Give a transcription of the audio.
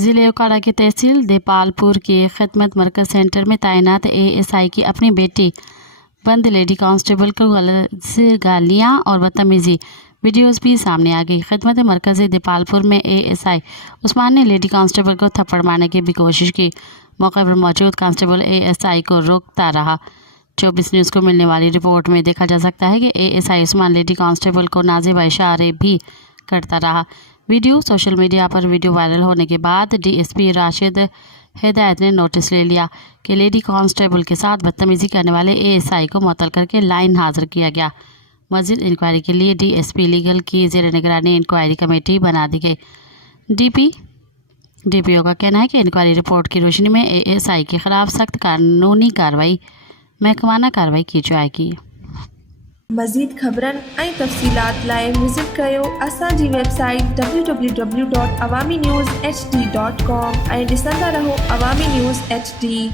ज़िले ओकाड़ा की तहसील देपालपुर के खिदमत मरकज़ सेंटर में तैनात ASI की अपनी बेटी बंद लेडी कांस्टेबल को गलत गालियाँ और बदतमीज़ी वीडियोस भी सामने आ गई। खिदमत मरकज़ देपालपुर में ASI उस्मान ने लेडी कांस्टेबल को थप्पड़ मारने की भी कोशिश की। मौके पर मौजूद कांस्टेबल ASI को रोकता रहा। 24 न्यूज़ को मिलने वाली रिपोर्ट में देखा जा सकता है कि ASI उस्मान लेडी कांस्टेबल को नाज़िबा इशारे भी करता रहा। वीडियो सोशल मीडिया पर वीडियो वायरल होने के बाद DSP राशिद हिदायत ने नोटिस ले लिया कि लेडी कांस्टेबल के साथ बदतमीज़ी करने वाले ASI को मुअत्तल करके लाइन हाजिर किया गया। मज़ीद इंक्वायरी के लिए DSP लीगल की ज़ेर निगरानी इंक्वायरी कमेटी बना दी गई। DPO का कहना है कि इंक्वायरी रिपोर्ट की रोशनी में ASI के खिलाफ सख्त कानूनी कार्रवाई महकमाना कार्रवाई की जाएगी। मज़ीद ख़बरनि ऐं तफ़सीलात लाइ विज़िट कयो असांजी वेबसाइट www.awamiNewsHD.com ऐं ॾिसंदा रहो अवामी न्यूज़ HD।